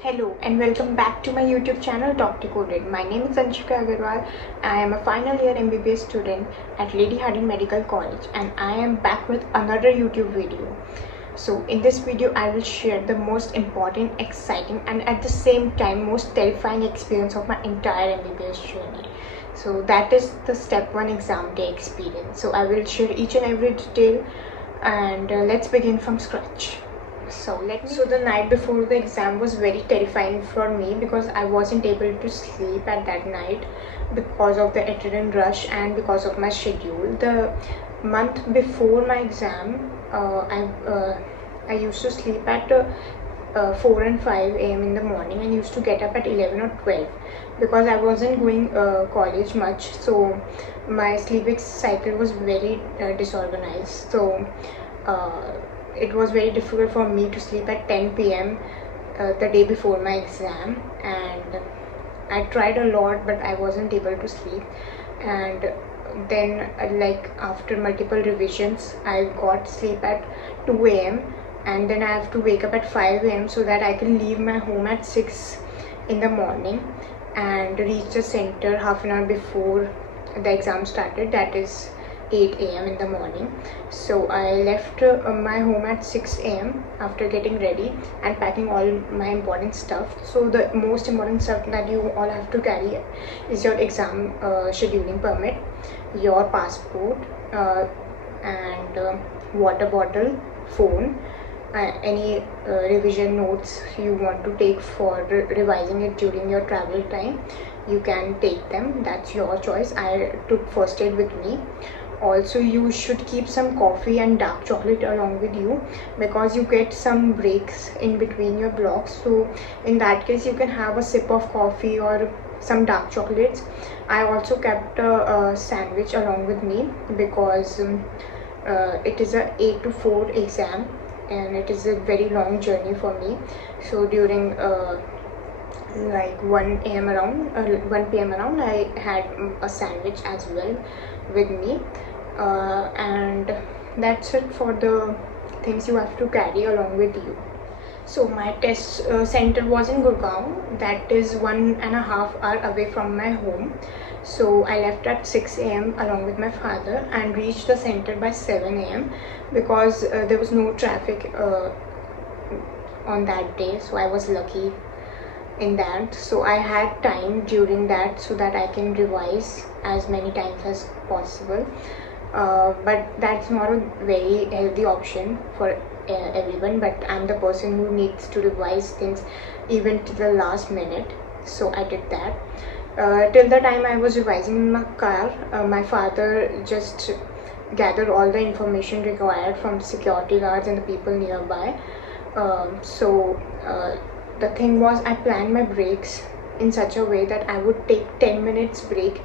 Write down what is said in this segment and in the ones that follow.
Hello and welcome back to my YouTube channel Dr. Coded. My name is Anshika Agarwal. I am a final year MBBS student at Lady Harding Medical College and I am back with another YouTube video. So in this video I will share the most important, exciting and at the same time most terrifying experience of my entire MBBS journey. So that is the step 1 exam day experience. So I will share each and every detail and let's begin from scratch. So the night before the exam was very terrifying for me because I wasn't able to sleep at that night because of the adrenaline rush and because of my schedule. The month before my exam, I used to sleep at 4 and 5 a.m. in the morning and used to get up at 11 or 12 because I wasn't going college much, so my sleeping cycle was very disorganized. So it was very difficult for me to sleep at 10 p.m. The day before my exam, and I tried a lot but I wasn't able to sleep. And then like after multiple revisions I got sleep at 2 a.m. and then I have to wake up at 5 a.m. so that I can leave my home at 6 in the morning and reach the center half an hour before the exam started, that is 8 a.m. in the morning. So I left my home at 6 a.m. after getting ready and packing all my important stuff. So the most important stuff that you all have to carry is your exam scheduling permit, your passport, and water bottle, phone, any revision notes you want to take for revising it during your travel time. You can take them, that's your choice. I took first aid with me. Also, you should keep some coffee and dark chocolate along with you because you get some breaks in between your blocks. So in that case you can have a sip of coffee or some dark chocolates. I also kept a sandwich along with me because it is a 8 to 4 exam and it is a very long journey for me. So during like 1 a.m. around 1 p.m. around I had a sandwich as well with me, and that's it for the things you have to carry along with you. So my test center was in Gurgaon, that is 1.5 hours away from my home. So I left at 6 a.m. along with my father and reached the center by 7 a.m. because there was no traffic on that day, so I was lucky in that. So I had time during that so that I can revise as many times as possible, but that's not a very healthy option for everyone, but I'm the person who needs to revise things even to the last minute, so I did that. Till the time I was revising in my car, my father just gathered all the information required from the security guards and the people nearby. The thing was, I planned my breaks in such a way that I would take 10 minutes break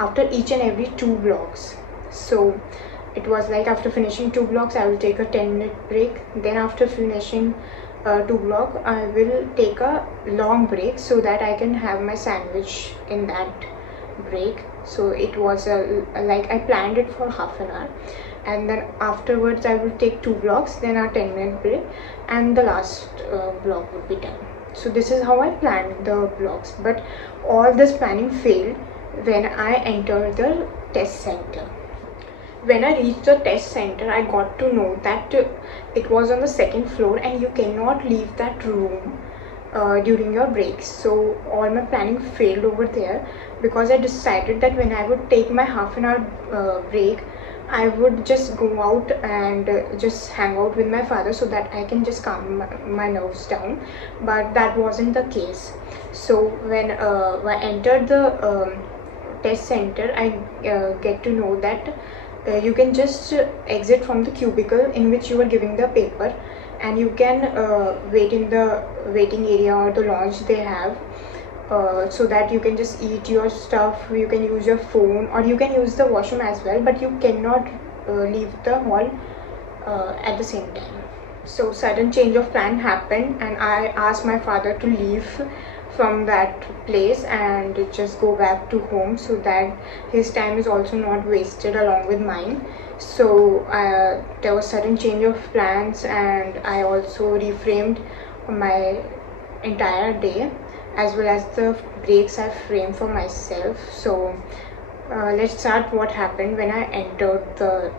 after each and every 2 blocks. So it was like after finishing 2 blocks I will take a 10-minute break, then after finishing 2 blocks I will take a long break so that I can have my sandwich in that break. So it was like I planned it for half an hour, and then afterwards I will take 2 blocks, then a 10-minute break, and the last block would be done. So this is how I planned the blocks, but all this planning failed when I entered the test center. When I reached the test center, I got to know that it was on the 2nd floor and you cannot leave that room during your breaks. So all my planning failed over there because I decided that when I would take my half an hour break, I would just go out and just hang out with my father so that I can just calm my nerves down, but that wasn't the case. So when I entered the test center, I get to know that you can just exit from the cubicle in which you are giving the paper, and you can wait in the waiting area or the lounge they have, so that you can just eat your stuff, you can use your phone, or you can use the washroom as well, but you cannot leave the hall at the same time. So sudden change of plan happened and I asked my father to leave from that place and just go back to home so that his time is also not wasted along with mine. So there was sudden change of plans and I also reframed my entire day as well as the breaks I framed for myself. So let's start what happened when I entered the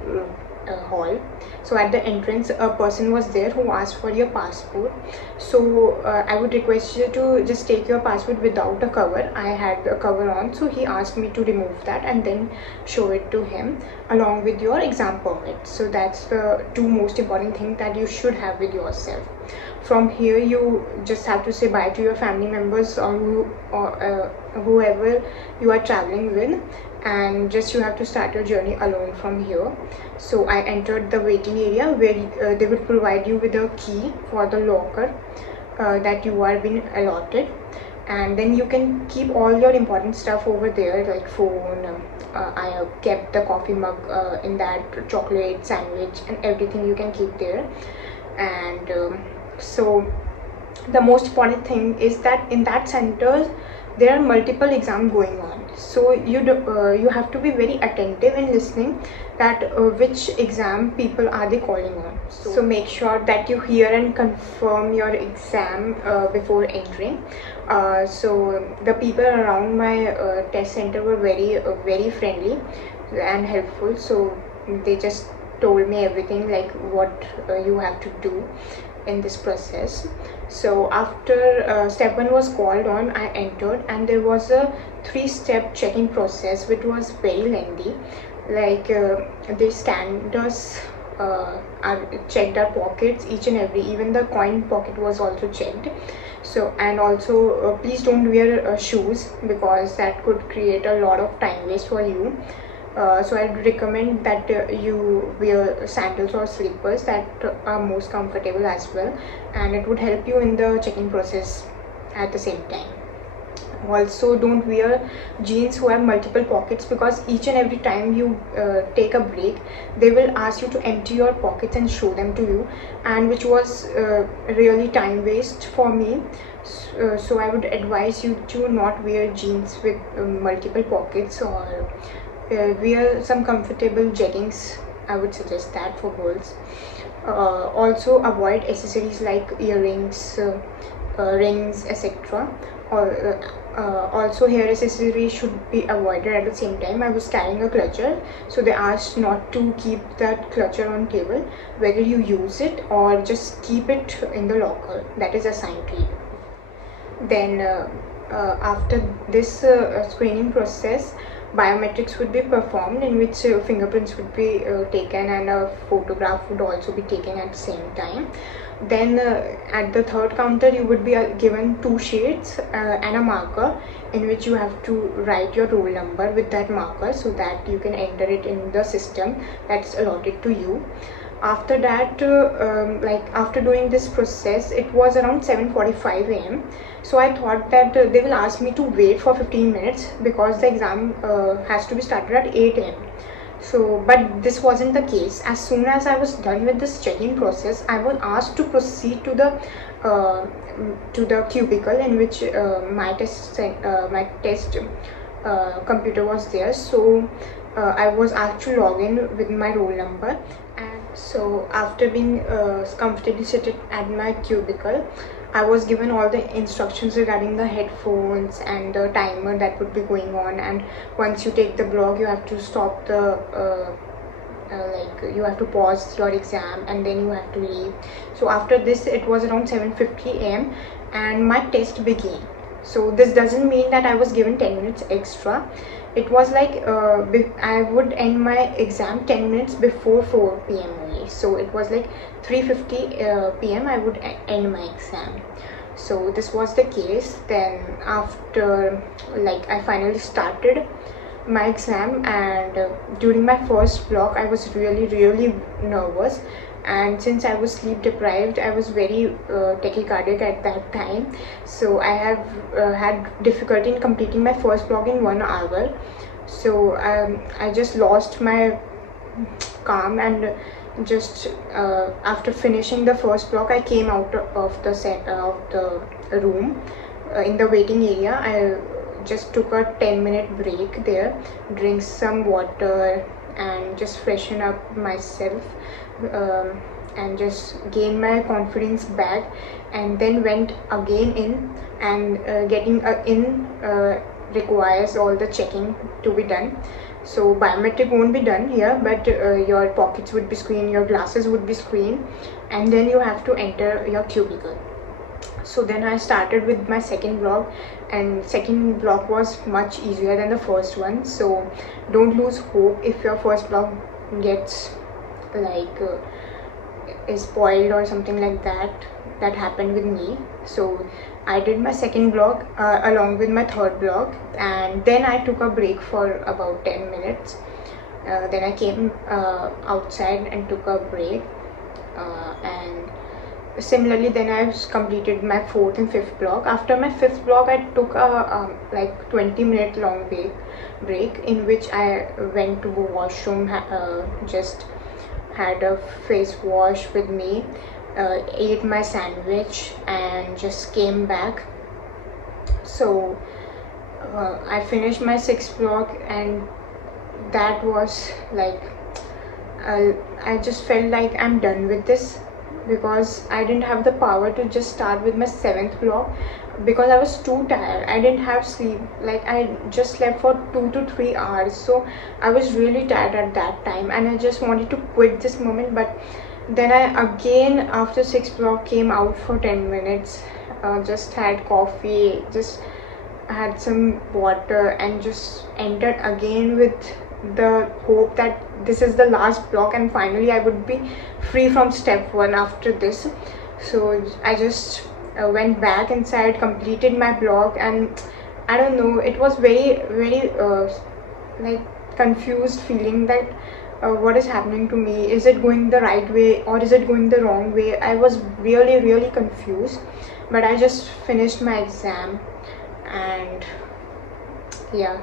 hall. So at the entrance, a person was there who asked for your passport. So I would request you to just take your passport without a cover. I had a cover on, so he asked me to remove that and then show it to him along with your exam permit. So that's the two most important things that you should have with yourself. From here, you just have to say bye to your family members or whoever you are traveling with, and just you have to start your journey alone from here. So I entered the waiting area where they will provide you with a key for the locker that you are being allotted, and then you can keep all your important stuff over there like phone. I kept the coffee mug in that, chocolate, sandwich, and everything you can keep there. And so the most important thing is that in that center there are multiple exams going on, so you have to be very attentive in listening that which exam people are they calling on. So make sure that you hear and confirm your exam before entering. So the people around my test center were very friendly and helpful, so they just told me everything like what you have to do in this process. So after step 1 was called on, I entered, and there was a 3-step checking process which was very lengthy. Like they scanned us, checked our pockets, each and every, even the coin pocket was also checked. So, and also please don't wear shoes because that could create a lot of time waste for you. So I'd recommend that you wear sandals or slippers that are most comfortable as well, and it would help you in the checking process at the same time. Also, don't wear jeans who have multiple pockets, because each and every time you take a break, they will ask you to empty your pockets and show them to you, and which was really time waste for me. So I would advise you to not wear jeans with multiple pockets, or wear some comfortable jeggings. I would suggest that for girls. Also avoid accessories like earrings, rings, etc. Also hair accessories should be avoided at the same time. I was carrying a clutcher, so they asked not to keep that clutcher on table, whether you use it or just keep it in the locker that is assigned to you. Then after this screening process, biometrics would be performed, in which fingerprints would be taken and a photograph would also be taken at the same time. Then at the third counter, you would be given 2 sheets and a marker, in which you have to write your roll number with that marker so that you can enter it in the system that's allotted to you. After that, after doing this process, it was around 7:45 a.m. So I thought that they will ask me to wait for 15 minutes because the exam has to be started at 8 a.m. So, but this wasn't the case. As soon as I was done with this checking process, I was asked to proceed to the cubicle in which my test computer was there. So I was asked to log in with my roll number. And so after being comfortably seated at my cubicle, I was given all the instructions regarding the headphones and the timer that would be going on, and once you take the block, you have to stop the you have to pause your exam and then you have to leave. So after this, it was around 7:50 a.m. and my test began. So this doesn't mean that I was given 10 minutes extra. It was like I would end my exam 10 minutes before 4 p.m. only. So it was like 3:50 p.m. I would end my exam. So this was the case. Then after, I finally started my exam, and during my first block, I was really nervous. And since I was sleep deprived, I was very tachycardic at that time. So I have had difficulty in completing my first block in 1 hour. So I just lost my calm, and just after finishing the first block, I came out of the room in the waiting area. I just took a 10-minute break there, drink some water and just freshen up myself, and just gain my confidence back, and then went again in. And getting in requires all the checking to be done. So biometric won't be done here, but your pockets would be screened, your glasses would be screened, and then you have to enter your cubicle. So then I started with my second block, and second block was much easier than the first one. So don't lose hope if your first block gets like is spoiled or something like that. That happened with me. So I did my second block along with my third block, and then I took a break for about 10 minutes. Then I came outside and took a break, and similarly then I completed my fourth and fifth block. After my fifth block, I took a like 20-minute long break in which I went to the washroom, just had a face wash with me, ate my sandwich, and just came back. So I finished my sixth block, and that was like I just felt like I'm done with this, because I didn't have the power to just start with my seventh block, because I was too tired. I didn't have sleep, like I just slept for 2 to 3 hours, so I was really tired at that time, and I just wanted to quit this moment. But then I again, after sixth block, came out for 10 minutes, just had coffee, just had some water, and just entered again with the hope that this is the last block and finally I would be free from step 1 after this. So I just went back inside, completed my block, and I don't know, it was very like confused feeling that what is happening to me. Is it going the right way or is it going the wrong way? I was really confused, but I just finished my exam, and yeah.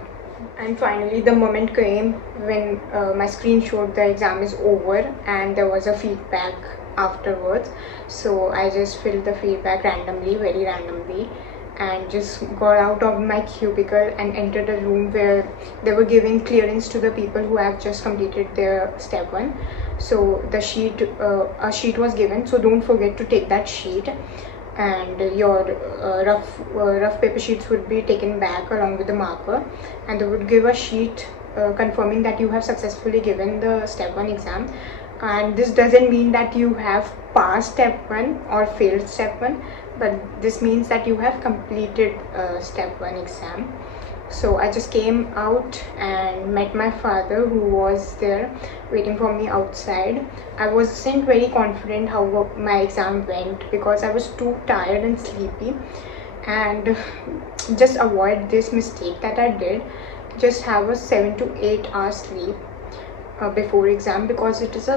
And finally the moment came when my screen showed the exam is over, and there was a feedback afterwards. So I just filled the feedback very randomly, and just got out of my cubicle and entered a room where they were giving clearance to the people who have just completed their step 1. So the sheet, a sheet was given, so don't forget to take that sheet, and your rough paper sheets would be taken back along with the marker, and they would give a sheet confirming that you have successfully given the step 1 exam. And this doesn't mean that you have passed step 1 or failed step 1, but this means that you have completed step 1 exam. So I just came out and met my father, who was there waiting for me outside. I wasn't very confident how my exam went, because I was too tired and sleepy. And just avoid this mistake that I did, just have a 7 to 8 hours sleep before exam, because it is a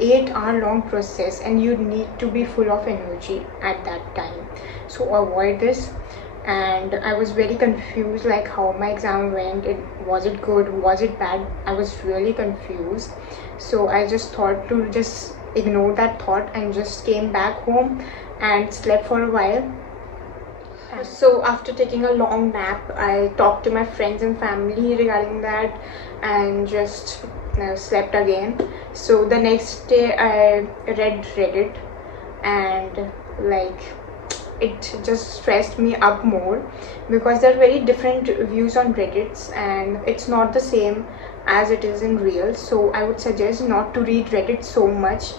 8-hour long process and you need to be full of energy at that time. So avoid this. And I was very confused, like how my exam went. Was it good, was it bad? I was really confused. So I just thought to just ignore that thought and just came back home and slept for a while. So after taking a long nap, I talked to my friends and family regarding that, and just slept again. So the next day I read Reddit, and like it just stressed me up more, because there are very different views on Reddits and it's not the same as it is in real. So I would suggest not to read Reddit so much,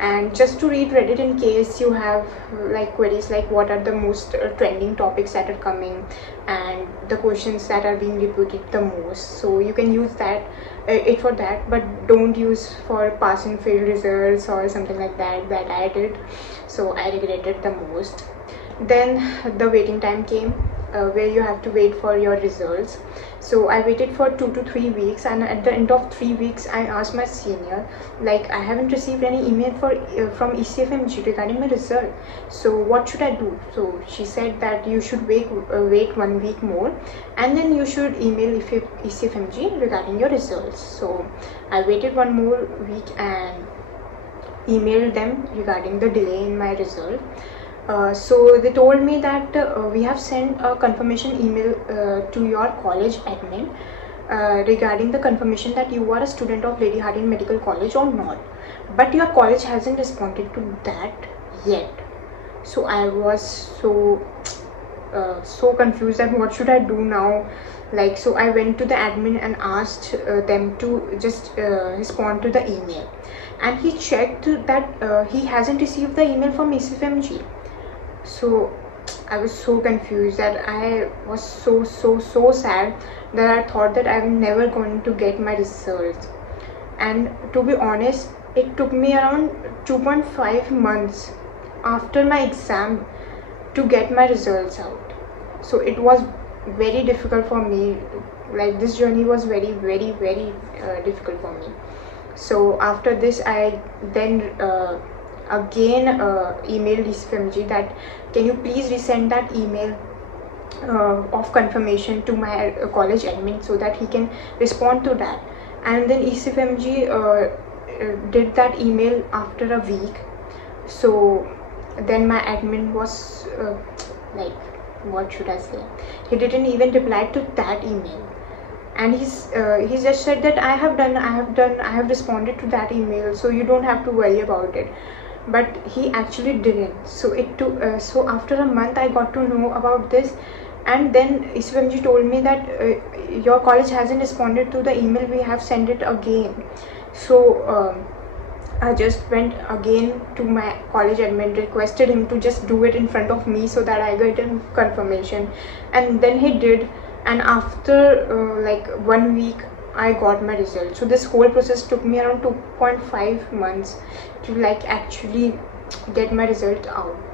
and just to read Reddit in case you have like queries like what are the most trending topics that are coming and the questions that are being repeated the most. So you can use that it for that, but don't use for pass and fail results or something like that I did. So I regretted the most. Then the waiting time came, where you have to wait for your results. So I waited for 2 to 3 weeks, and at the end of 3 weeks I asked my senior, like, I haven't received any email from ECFMG regarding my result, so what should I do? So she said that you should wait 1 week more, and then you should email ECFMG regarding your results. So I waited 1 more week and emailed them regarding the delay in my result. So they told me that we have sent a confirmation email to your college admin, regarding the confirmation that you are a student of Lady Hardinge Medical College or not, but your college hasn't responded to that yet. So I was so confused that what should I do now. Like, so I went to the admin and asked them to just respond to the email, and he checked that he hasn't received the email from USMLE. So I was so confused that I was so sad that I thought that I'm never going to get my results. And to be honest, it took me around 2.5 months after my exam to get my results out. So it was very difficult for me. Like, this journey was very difficult for me. So after this, I then again emailed USMLE that can you please resend that email of confirmation to my college admin so that he can respond to that. And then USMLE did that email after a week. So then my admin was like, what should I say, he didn't even reply to that email, and he just said that I have responded to that email, so you don't have to worry about it. But he actually didn't. So it took so after a month I got to know about this, and then USMLE told me that your college hasn't responded to the email, we have sent it again. So I just went again to my college admin, requested him to just do it in front of me so that I get a confirmation, and then he did. And after like 1 week, I got my result. So this whole process took me around 2.5 months to like actually get my result out.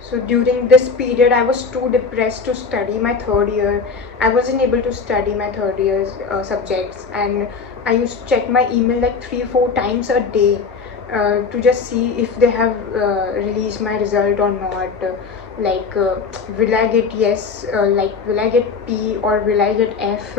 So during this period, I was too depressed to study my third year. I wasn't able to study my third year's subjects, and I used to check my email like 3-4 times a day to just see if they have released my result or not. Will I get yes, will I get P or will I get F?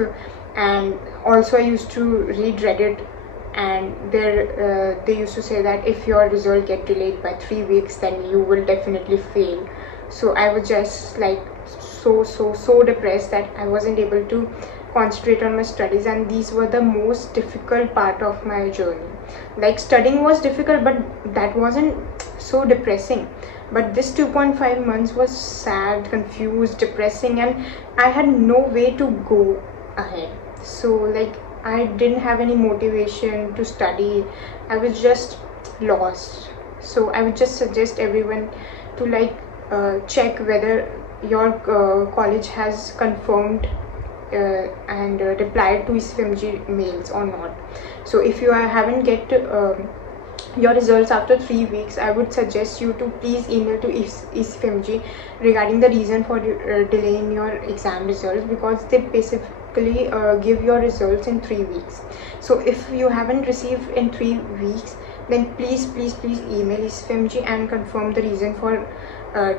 And also I used to read Reddit, and there they used to say that if your result get delayed by 3 weeks, then you will definitely fail. So I was just like so depressed that I wasn't able to concentrate on my studies, and these were the most difficult part of my journey. Like, studying was difficult, but that wasn't so depressing. But this 2.5 months was sad, confused, depressing, and I had no way to go ahead. So like, I didn't have any motivation to study. I was just lost. So I would just suggest everyone to like check whether your college has confirmed and replied to USMLE mails or not. So if you haven't get your results after 3 weeks, I would suggest you to please email to USMLE regarding the reason for delaying your exam results, because they basically give your results in 3 weeks. So if you haven't received in 3 weeks, then please email USMLE and confirm the reason for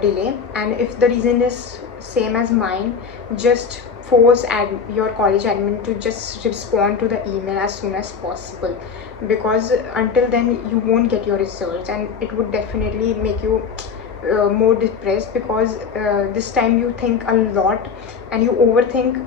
delay. And if the reason is same as mine, just force your college admin to just respond to the email as soon as possible, because until then you won't get your results, and it would definitely make you more depressed, because this time you think a lot and you overthink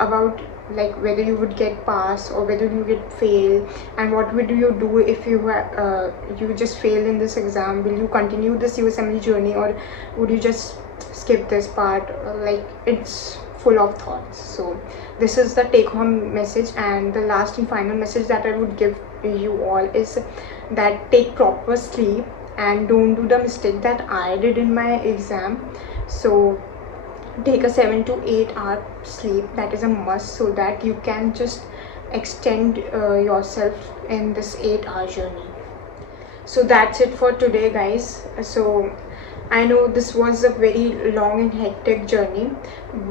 about like whether you would get pass or whether you would fail, and what would you do if you just fail in this exam. Will you continue this USMLE journey, or would you just skip this part? Like, it's full of thoughts. So this is the take home message, and the last and final message that I would give you all is that take proper sleep and don't do the mistake that I did in my exam. So take a 7 to 8 hour sleep, that is a must, so that you can just extend yourself in this 8-hour journey. So that's it for today, guys. So I know this was a very long and hectic journey,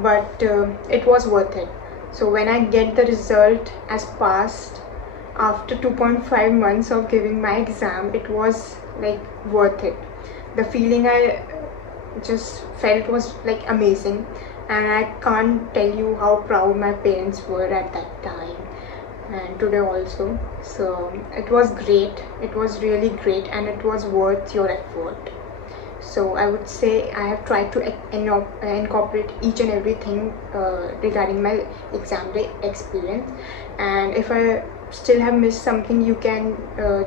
but it was worth it. So when I get the result as passed after 2.5 months of giving my exam, it was like worth it. The feeling I just felt was like amazing, and I can't tell you how proud my parents were at that time, and today also. So it was great, it was really great, and it was worth your effort. So I would say I have tried to incorporate each and everything regarding my exam day experience. And if I still have missed something, you can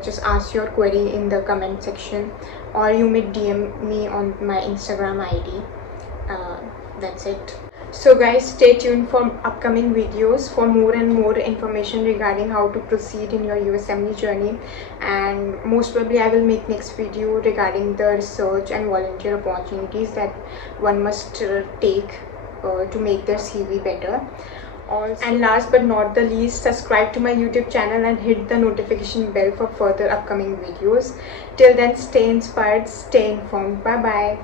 just ask your query in the comment section, or you may DM me on my Instagram ID. That's it. So guys, stay tuned for upcoming videos for more and more information regarding how to proceed in your USMLE journey, and most probably I will make next video regarding the research and volunteer opportunities that one must take to make their CV better. Also, and last but not the least, subscribe to my YouTube channel and hit the notification bell for further upcoming videos. Till then, stay inspired, stay informed. Bye bye.